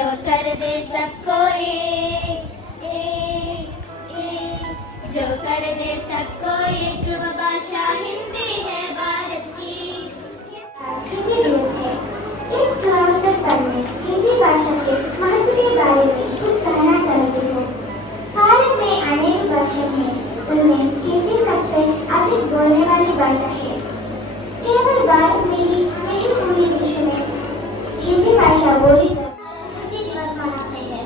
जो कर दे सबको एक, जो कर दे सबको एक, वो भाषा हिंदी है भारत की। आज हिंदी दिवस है। इस अवसर पर मैं हिंदी भाषा के महत्व के बारे में कुछ कहना चाहती हूँ। भारत में अनेक भाषा हैं, उनमें हिंदी सबसे अधिक बोलने वाली भाषा है। केवल भारत में ही नहीं, पूरे विश्व में हिंदी भाषा बोली जाती है। हिंदी दिवस मनाते हैं।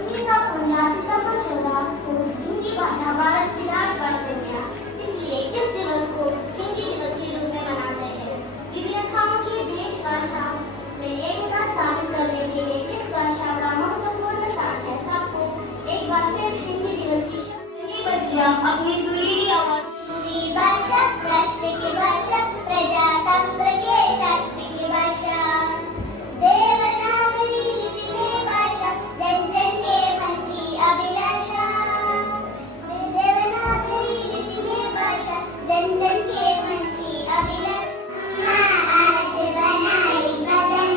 1949 सितंबर 14 को हिंदी भाषा भारत की राजभाषा बन गया, इसलिए इस दिवस को हिंदी दिवस के रूप में मनाते हैं। विभिन्नताओं की देश भाषा में एकता स्थापित करने के लिए इस भाषा का महत्वपूर्ण स्थान है। सबको एक बार फिर हिंदी दिवस की बच्चियां अपनी सुरीली आवाज। हिंदी भाषा राष्ट्र की भाषा, प्रजातंत्र के शास्त्र की भाषा, देवनागरी लिपि में भाषा, जन जन के मन की अभिलाषा। देवनागरी लिपि में भाषा, जन जन के मन की अभिलाषा। अम्मा आज बनाई वतन,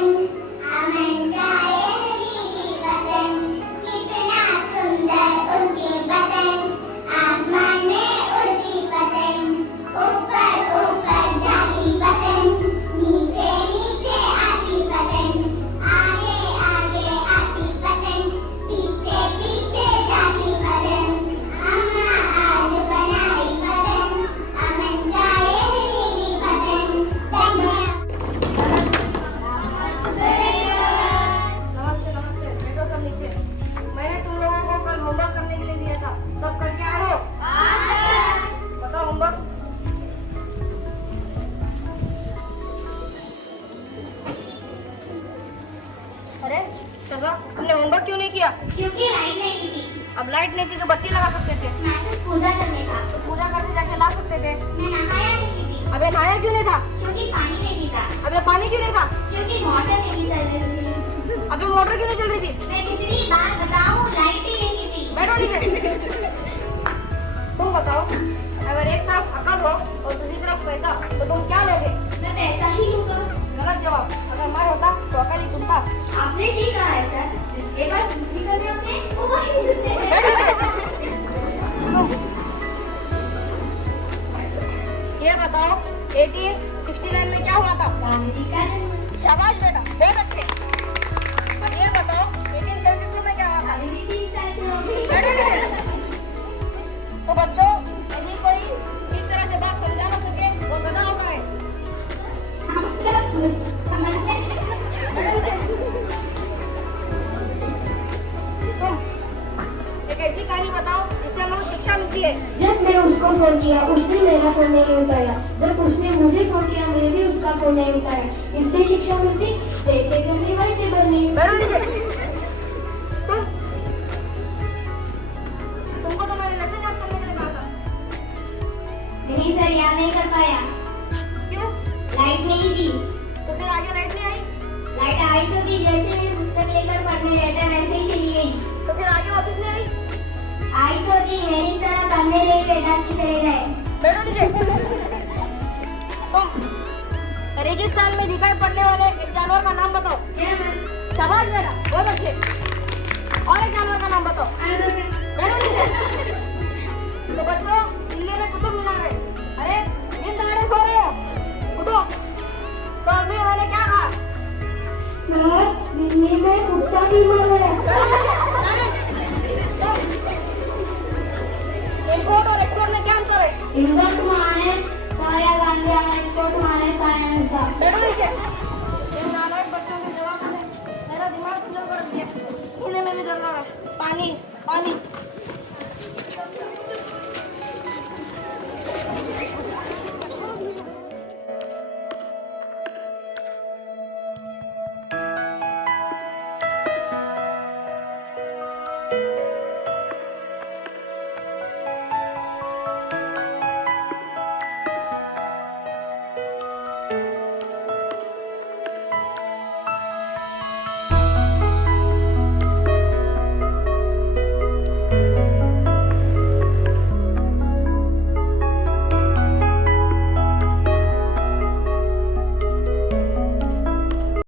अमन का यही वतन, कितना सुंदर उसके वतन, आसमान में उड़ती पतंग, ऊपर ऊपर जाती पतंग, नीचे नीचे आती पतंग, आगे आगे आती पतंग, पीछे पीछे जाती पतंग। अम्मा आज बनाई वतन, अमन का यही वतन। धन्यवाद। नमस्ते नमस्ते, बैठो सब नीचे। मैंने तुम लोगों को कल होमवर्क करने के लिए दिया था, सब करके आए हो? बताओ होमवर्क। अरे शजा, तुमने होमवर्क क्यों नहीं किया? क्योंकि लाइट नहीं थी। अब लाइट नहीं थी तो बत्ती लगा सकते थे, मैसेज पूजा करने का। तो पूजा करके जाके ला सकते थे। मैं नहाया नहीं थी, अबे नहाया क्यों नहीं था? क्योंकि पानी नहीं था। अबे पानी क्यों नहीं था? क्योंकि मोटर नहीं चल रही थी। अबे मोटर क्यों नहीं चल रही थी? मैं कितनी बार बताऊं, लाइट ही नहीं थी। बैठो नीचे। तुम बताओ, अगर एक तरफ अकल हो और दूसरी तरफ पैसा, तो तुम क्या लोगे? मैं पैसा ही लूंगा। गलत जवाब। अगर मैं होता तो अकल ही चुनता। आपने ठीक कहा है सर, जिसके पास जिसकी कमी होती है वो वही चुनते हैं। तुम ये बताओ, 1869 में क्या हुआ था? अमेरिकन। शाबाश बेटा, बहुत अच्छे। अब ये बताओ, 1872 में क्या हुआ था? अंग्रेजी साथ में होगी। तो बच्चों, यदि कोई ठीक तरह से बात समझा ना सके वो गधा होता है। तुम एक ऐसी कहानी बताओ जिससे हमें शिक्षा मिलती है। जब मैं उसको फोन किया, उसने मेरा फोन नहीं उठाया। जब उसने मुझे फोन किया, मैंने भी उसका फोन नहीं उठाया। इससे शिक्षा मिलती, जैसे करनी वैसे बननी। बैठो नीचे। तुमको तो मैंने लेसन याद करने के लिए कहा था। नहीं सर, याद नहीं कर पाया। क्यों? लाइट नहीं थी। तो फिर आगे लाइट नहीं आई? लाइट आई तो थी, जैसे मैं पुस्तक लेकर पढ़ने बैठा वैसे ही चली गई। तो फिर आगे वापस नहीं आई? आई तो थी, मैं इस तरह पढ़ने ले बैठा कि चले गए। बैठो नीचे। तुम रेगिस्तान में दिखाई पड़ने वाले एक जानवर का नाम बताओ। शाबाश बेटा, बहुत अच्छे। और एक जानवर का नाम बताओ।